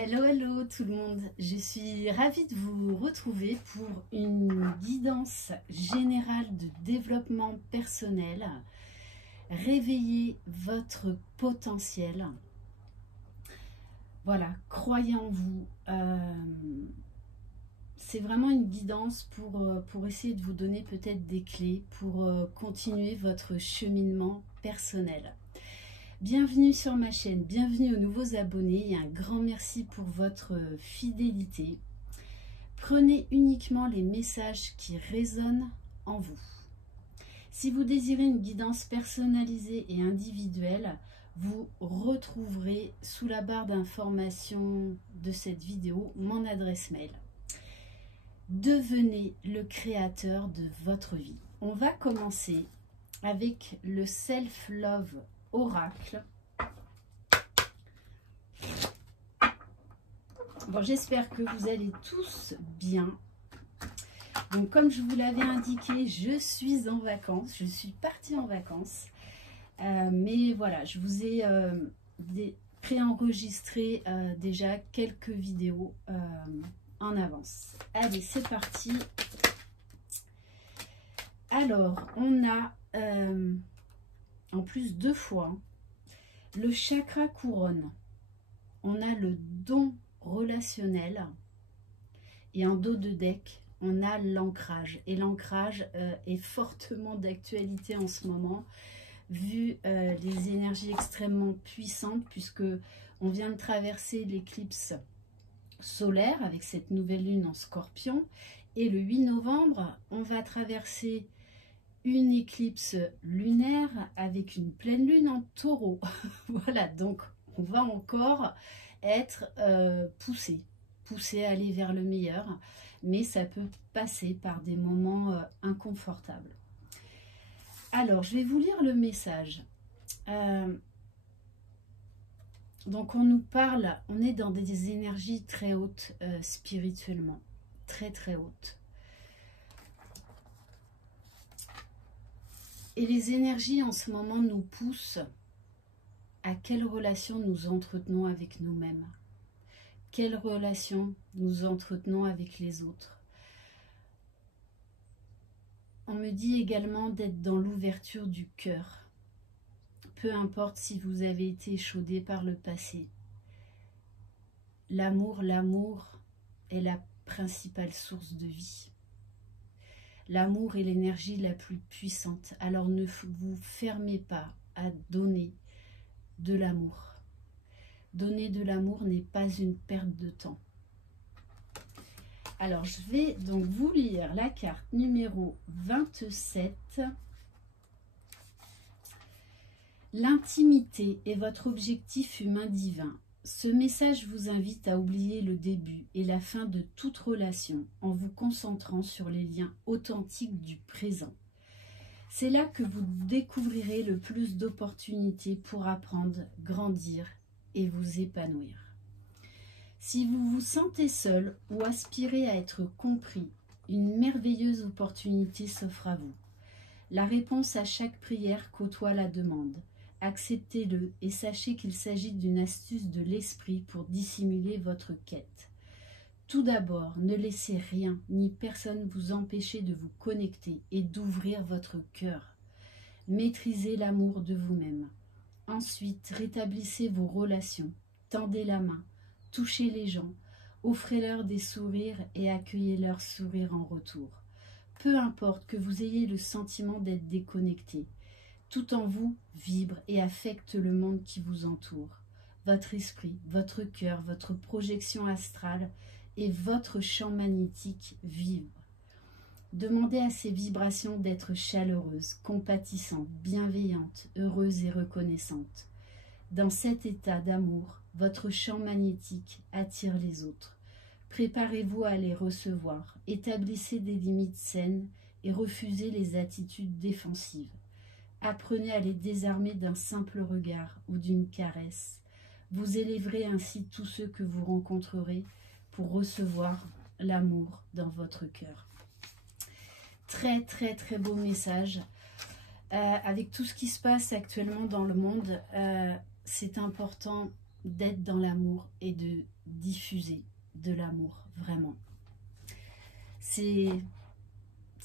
Hello, hello tout le monde, je suis ravie de vous retrouver pour une guidance générale de développement personnel. Réveillez votre potentiel. Voilà, croyez en vous. C'est vraiment une guidance pour essayer de vous donner peut-être des clés pour continuer votre cheminement personnel. Bienvenue sur ma chaîne, bienvenue aux nouveaux abonnés et un grand merci pour votre fidélité. Prenez uniquement les messages qui résonnent en vous. Si vous désirez une guidance personnalisée et individuelle, vous retrouverez sous la barre d'information de cette vidéo mon adresse mail. Devenez le créateur de votre vie. On va commencer avec le Self-Love Oracle. Bon, j'espère que vous allez tous bien. Donc, comme je vous l'avais indiqué, je suis en vacances. Je suis partie en vacances. Mais voilà, je vous ai préenregistré déjà quelques vidéos en avance. Allez, c'est parti. Alors, on a en plus 2 fois le chakra couronne. On a le don relationnel et en dos de deck, on a l'ancrage. Et l'ancrage est fortement d'actualité en ce moment, vu les énergies extrêmement puissantes, puisque on vient de traverser l'éclipse solaire avec cette nouvelle lune en Scorpion. Et le 8 novembre, on va traverser une éclipse lunaire avec une pleine lune en Taureau. Voilà, donc on va encore être poussé à aller vers le meilleur, mais ça peut passer par des moments inconfortables. Alors, je vais vous lire le message. Donc, on nous parle, on est dans des énergies très hautes spirituellement, très très hautes. Et les énergies en ce moment nous poussent à quelle relation nous entretenons avec nous-mêmes, quelle relation nous entretenons avec les autres. On me dit également d'être dans l'ouverture du cœur, peu importe si vous avez été échaudé par le passé. L'amour est la principale source de vie. L'amour est l'énergie la plus puissante, alors ne vous fermez pas à donner de l'amour. Donner de l'amour n'est pas une perte de temps. Alors, je vais donc vous lire la carte numéro 27. L'intimité est votre objectif humain divin. Ce message vous invite à oublier le début et la fin de toute relation en vous concentrant sur les liens authentiques du présent. C'est là que vous découvrirez le plus d'opportunités pour apprendre, grandir et vous épanouir. Si vous vous sentez seul ou aspirez à être compris, une merveilleuse opportunité s'offre à vous. La réponse à chaque prière côtoie la demande. Acceptez-le et sachez qu'il s'agit d'une astuce de l'esprit pour dissimuler votre quête. Tout d'abord, ne laissez rien ni personne vous empêcher de vous connecter et d'ouvrir votre cœur. Maîtrisez l'amour de vous-même. Ensuite, rétablissez vos relations, tendez la main, touchez les gens, offrez-leur des sourires et accueillez leurs sourires en retour. Peu importe que vous ayez le sentiment d'être déconnecté, tout en vous vibre et affecte le monde qui vous entoure. Votre esprit, votre cœur, votre projection astrale et votre champ magnétique vibrent. Demandez à ces vibrations d'être chaleureuses, compatissantes, bienveillantes, heureuses et reconnaissantes. Dans cet état d'amour, votre champ magnétique attire les autres. Préparez-vous à les recevoir, établissez des limites saines et refusez les attitudes défensives. Apprenez à les désarmer d'un simple regard ou d'une caresse. Vous élèverez ainsi tous ceux que vous rencontrerez pour recevoir l'amour dans votre cœur. Très très très beau message. Avec tout ce qui se passe actuellement dans le monde, c'est important d'être dans l'amour et de diffuser de l'amour, vraiment. C'est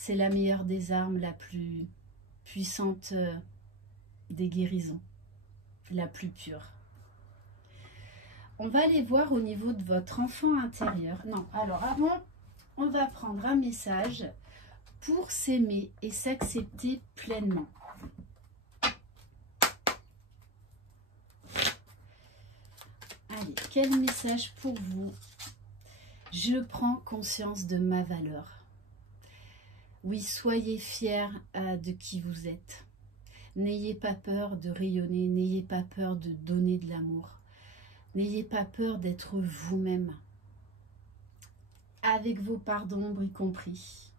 la meilleure des armes, la plus puissante des guérisons, la plus pure. On va aller voir au niveau de votre enfant intérieur. Non, alors avant, on va prendre un message pour s'aimer et s'accepter pleinement. Allez, quel message pour vous? Je prends conscience de ma valeur. Oui, soyez fiers de qui vous êtes. N'ayez pas peur de rayonner, n'ayez pas peur de donner de l'amour. N'ayez pas peur d'être vous-même, avec vos parts d'ombre y compris.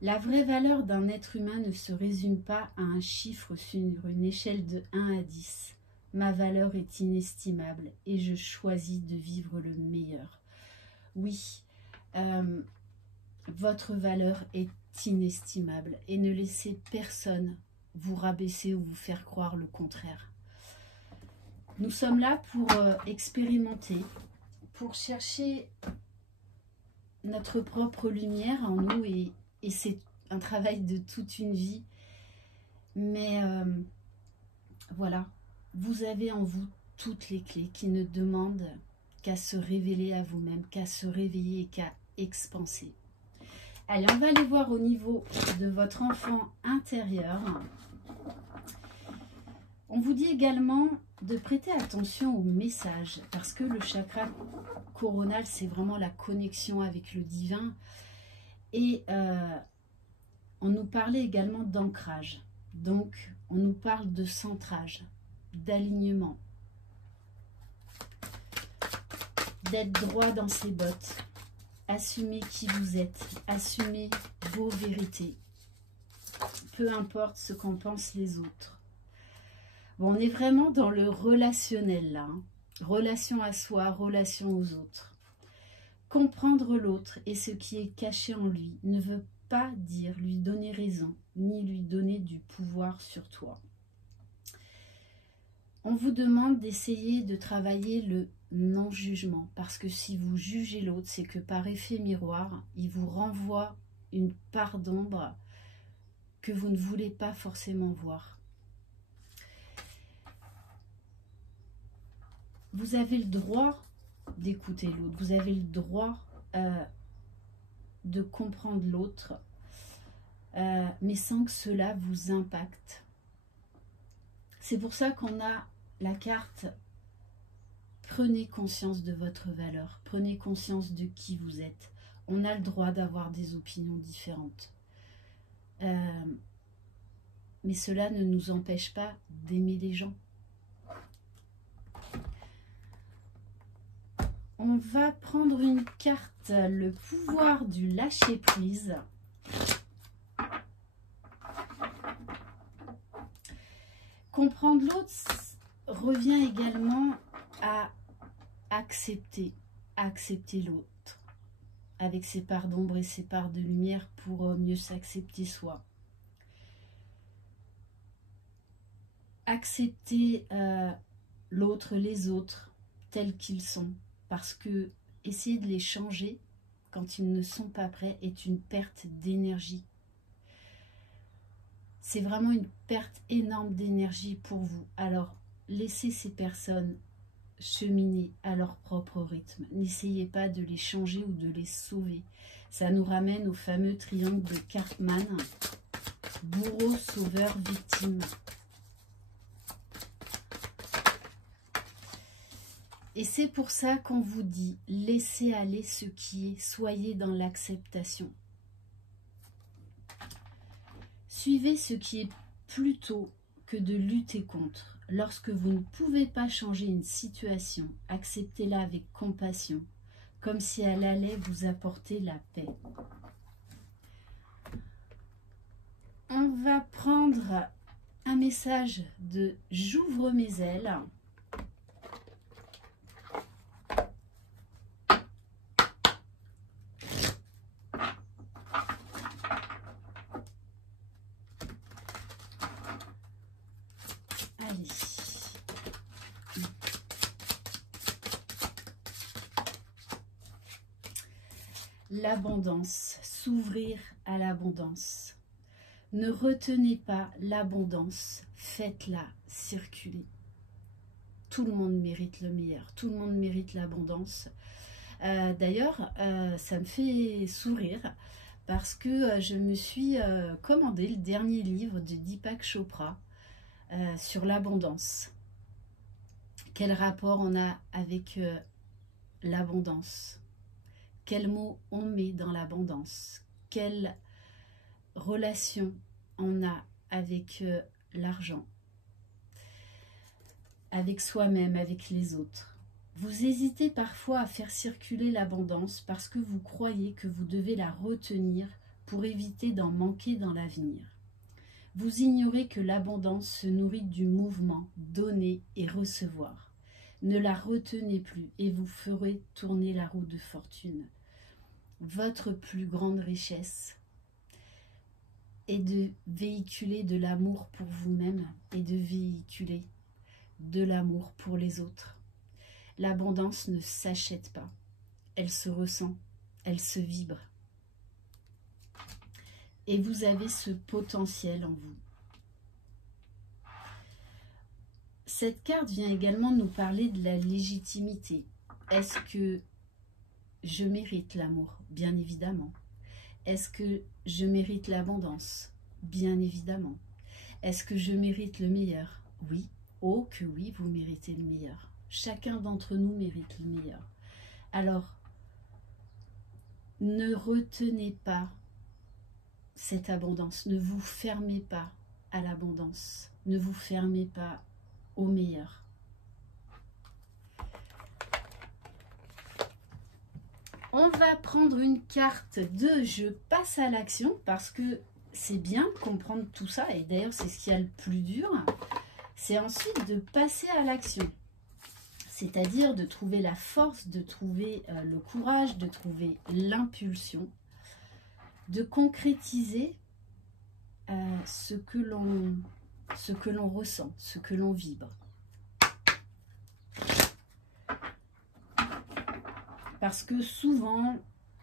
La vraie valeur d'un être humain ne se résume pas à un chiffre sur une échelle de 1 à 10. Ma valeur est inestimable et je choisis de vivre le meilleur. Oui, votre valeur est inestimable et ne laissez personne vous rabaisser ou vous faire croire le contraire. Nous sommes là pour expérimenter, pour chercher notre propre lumière en nous et c'est un travail de toute une vie. Mais voilà, vous avez en vous toutes les clés qui ne demandent qu'à se révéler à vous-même, qu'à se réveiller et qu'à expanser. Allez, on va aller voir au niveau de votre enfant intérieur. On vous dit également de prêter attention aux messages parce que le chakra coronal, c'est vraiment la connexion avec le divin. Et on nous parlait également d'ancrage. Donc, on nous parle de centrage, d'alignement, d'être droit dans ses bottes, assumez qui vous êtes, assumez vos vérités, peu importe ce qu'en pensent les autres. Bon, on est vraiment dans le relationnel là, hein. Relation à soi, relation aux autres. Comprendre l'autre et ce qui est caché en lui ne veut pas dire lui donner raison, ni lui donner du pouvoir sur toi. On vous demande d'essayer de travailler le non-jugement, parce que si vous jugez l'autre, c'est que par effet miroir, il vous renvoie une part d'ombre que vous ne voulez pas forcément voir. Vous avez le droit d'écouter l'autre, vous avez le droit de comprendre l'autre, mais sans que cela vous impacte. C'est pour ça qu'on a la carte « Prenez conscience de votre valeur, prenez conscience de qui vous êtes ». On a le droit d'avoir des opinions différentes. Mais cela ne nous empêche pas d'aimer les gens. On va prendre une carte, le pouvoir du lâcher-prise. Comprendre l'autre revient également à accepter l'autre, avec ses parts d'ombre et ses parts de lumière pour mieux s'accepter soi. Accepter l'autre, les autres, tels qu'ils sont. Parce que essayer de les changer quand ils ne sont pas prêts est une perte d'énergie. C'est vraiment une perte énorme d'énergie pour vous. Alors, laissez ces personnes cheminer à leur propre rythme. N'essayez pas de les changer ou de les sauver. Ça nous ramène au fameux triangle de Karpman. Bourreau, sauveur, victime. Et c'est pour ça qu'on vous dit, laissez aller ce qui est, soyez dans l'acceptation. Suivez ce qui est plutôt que de lutter contre. Lorsque vous ne pouvez pas changer une situation, acceptez-la avec compassion, comme si elle allait vous apporter la paix. On va prendre un message de « J'ouvre mes ailes ». l'abondance, s'ouvrir à l'abondance. Ne retenez pas l'abondance, faites-la circuler. Tout le monde mérite le meilleur, tout le monde mérite l'abondance. D'ailleurs, ça me fait sourire parce que je me suis commandé le dernier livre de Deepak Chopra sur l'abondance. Quel rapport on a avec l'abondance? Quels mots on met dans l'abondance? Quelle relation on a avec l'argent, avec soi-même, avec les autres? Vous hésitez parfois à faire circuler l'abondance parce que vous croyez que vous devez la retenir pour éviter d'en manquer dans l'avenir. Vous ignorez que l'abondance se nourrit du mouvement, donner et recevoir. Ne la retenez plus et vous ferez tourner la roue de fortune. Votre plus grande richesse est de véhiculer de l'amour pour vous-même et de véhiculer de l'amour pour les autres. L'abondance ne s'achète pas, elle se ressent, elle se vibre. Et vous avez ce potentiel en vous. Cette carte vient également nous parler de la légitimité. Est-ce que je mérite l'amour? Bien évidemment. Est-ce que je mérite l'abondance? Bien évidemment. Est-ce que je mérite le meilleur? Oui. Oh que oui, vous méritez le meilleur. Chacun d'entre nous mérite le meilleur. Alors, ne retenez pas cette abondance. Ne vous fermez pas à l'abondance. Ne vous fermez pas au meilleur. On va prendre une carte de je passe à l'action parce que c'est bien de comprendre tout ça et d'ailleurs c'est ce qu'il y a le plus dur. C'est ensuite de passer à l'action. C'est-à-dire de trouver la force, de trouver le courage, de trouver l'impulsion, de concrétiser ce que l'on ressent, ce que l'on vibre. Parce que souvent,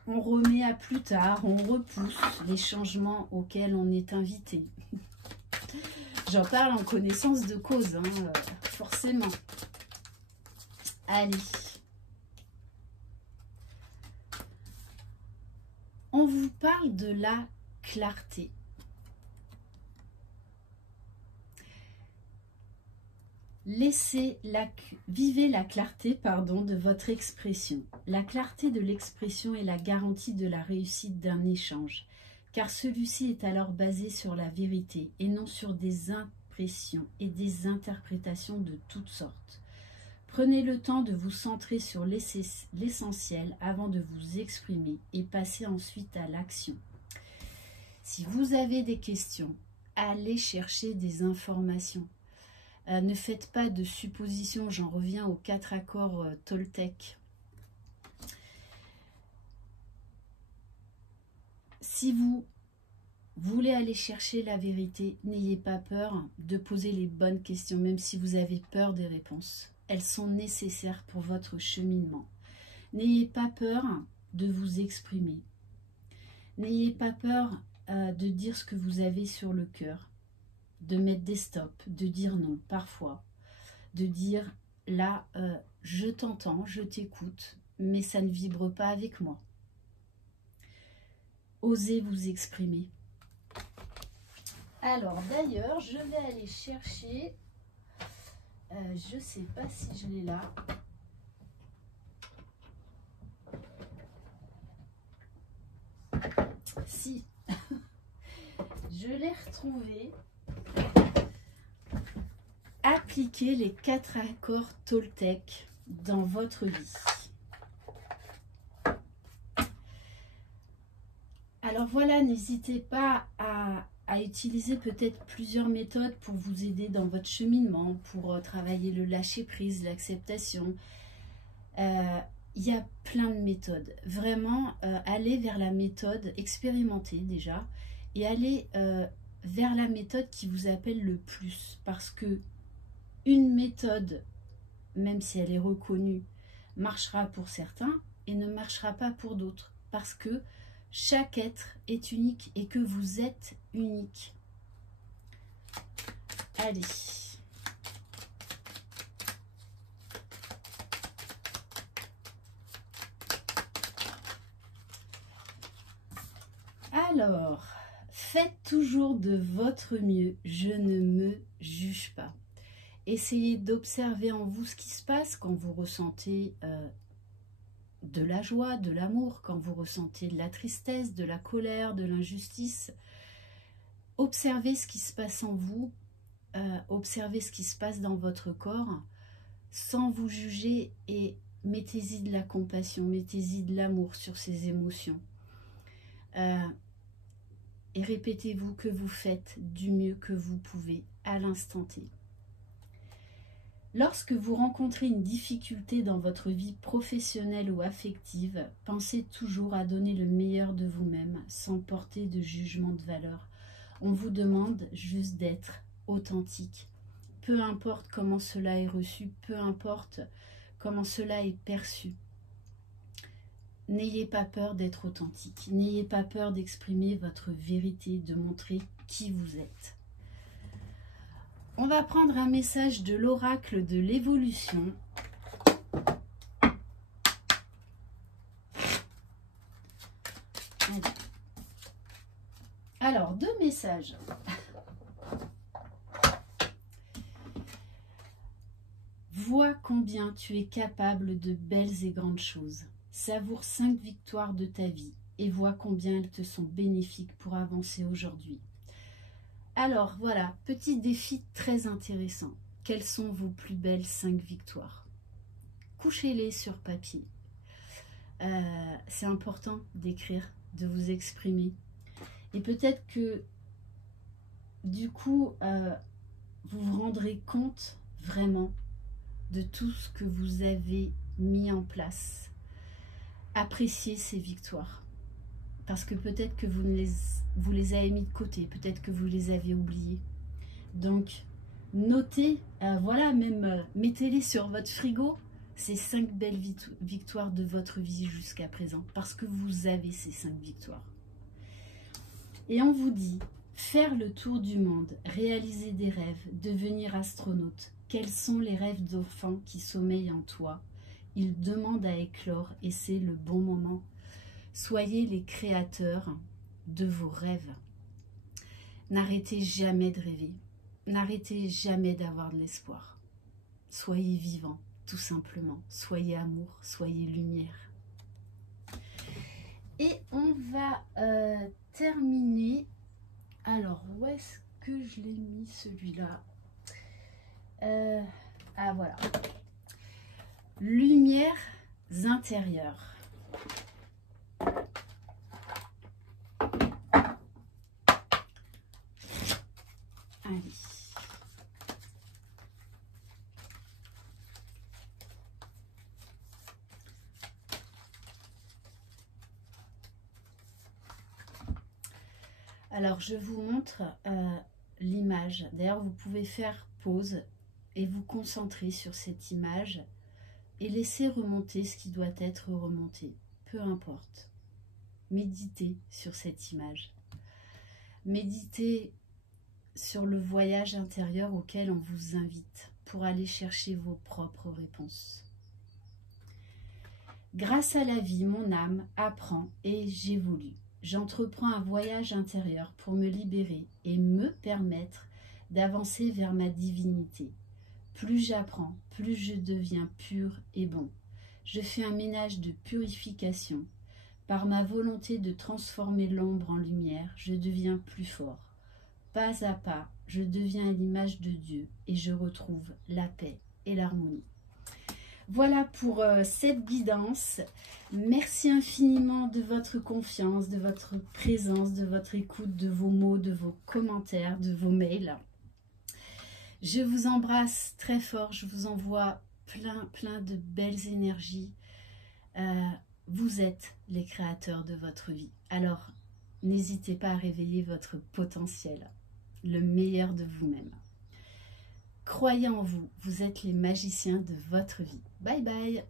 on remet à plus tard, on repousse les changements auxquels on est invité. J'en parle en connaissance de cause, hein, forcément. Allez. On vous parle de la clarté. Vivez la clarté de votre expression. La clarté de l'expression est la garantie de la réussite d'un échange, car celui-ci est alors basé sur la vérité et non sur des impressions et des interprétations de toutes sortes. Prenez le temps de vous centrer sur l'essentiel avant de vous exprimer et passez ensuite à l'action. Si vous avez des questions, allez chercher des informations. Ne faites pas de suppositions, j'en reviens aux 4 accords Toltec. Si vous voulez aller chercher la vérité, n'ayez pas peur de poser les bonnes questions, même si vous avez peur des réponses. Elles sont nécessaires pour votre cheminement. N'ayez pas peur de vous exprimer. N'ayez pas peur de dire ce que vous avez sur le cœur. De mettre des stops, de dire non parfois, de dire là je t'entends, je t'écoute, mais ça ne vibre pas avec moi. Osez vous exprimer. Alors d'ailleurs, je vais aller chercher, je ne sais pas si je l'ai là. Si, je l'ai retrouvé. Appliquez les 4 accords Toltec dans votre vie. Alors voilà, n'hésitez pas à utiliser peut-être plusieurs méthodes pour vous aider dans votre cheminement, pour travailler le lâcher-prise, l'acceptation. Il y a plein de méthodes. Vraiment, allez vers la méthode, expérimentez déjà, et allez vers la méthode qui vous appelle le plus. Parce que une méthode, même si elle est reconnue, marchera pour certains et ne marchera pas pour d'autres. parce que chaque être est unique et que vous êtes unique. Allez. Alors, faites toujours de votre mieux, je ne me juge pas. Essayez d'observer en vous ce qui se passe quand vous ressentez de la joie, de l'amour, quand vous ressentez de la tristesse, de la colère, de l'injustice. Observez ce qui se passe en vous, observez ce qui se passe dans votre corps, sans vous juger, et mettez-y de la compassion, mettez-y de l'amour sur ces émotions. Et répétez-vous que vous faites du mieux que vous pouvez à l'instant T. Lorsque vous rencontrez une difficulté dans votre vie professionnelle ou affective, pensez toujours à donner le meilleur de vous-même sans porter de jugement de valeur. On vous demande juste d'être authentique. Peu importe comment cela est reçu, peu importe comment cela est perçu. N'ayez pas peur d'être authentique. N'ayez pas peur d'exprimer votre vérité, de montrer qui vous êtes. On va prendre un message de l'oracle de l'évolution. Alors, 2 messages. Vois combien tu es capable de belles et grandes choses. Savoure 5 victoires de ta vie et vois combien elles te sont bénéfiques pour avancer aujourd'hui. Alors voilà, petit défi très intéressant. Quelles sont vos plus belles 5 victoires? Couchez-les sur papier. C'est important d'écrire, de vous exprimer. Et peut-être que du coup, vous vous rendrez compte vraiment de tout ce que vous avez mis en place. Appréciez ces victoires. Parce que peut-être que vous les avez mis de côté, peut-être que vous les avez oubliés. Donc, notez, voilà, même mettez-les sur votre frigo, ces 5 belles victoires de votre vie jusqu'à présent. Parce que vous avez ces 5 victoires. Et on vous dit, faire le tour du monde, réaliser des rêves, devenir astronaute. Quels sont les rêves d'enfants qui sommeillent en toi? Ils demandent à éclore et c'est le bon moment. Soyez les créateurs de vos rêves. N'arrêtez jamais de rêver. N'arrêtez jamais d'avoir de l'espoir. Soyez vivant, tout simplement. Soyez amour, soyez lumière. Et on va terminer. Alors, où est-ce que je l'ai mis celui-là? Ah, voilà. Lumières intérieures. Allez. Alors, je vous montre l'image. D'ailleurs, vous pouvez faire pause et vous concentrer sur cette image et laisser remonter ce qui doit être remonté. Peu importe. Méditez sur cette image. Méditez sur le voyage intérieur auquel on vous invite pour aller chercher vos propres réponses. Grâce à la vie, mon âme apprend et j'évolue. J'entreprends un voyage intérieur pour me libérer et me permettre d'avancer vers ma divinité. Plus j'apprends, plus je deviens pur et bon. Je fais un ménage de purification. Par ma volonté de transformer l'ombre en lumière, je deviens plus fort. Pas à pas, je deviens à l'image de Dieu et je retrouve la paix et l'harmonie. Voilà pour cette guidance. Merci infiniment de votre confiance, de votre présence, de votre écoute, de vos mots, de vos commentaires, de vos mails. Je vous embrasse très fort, je vous envoie plein de belles énergies. Vous êtes les créateurs de votre vie. Alors, n'hésitez pas à réveiller votre potentiel, le meilleur de vous-même. Croyez en vous, vous êtes les magiciens de votre vie. Bye bye!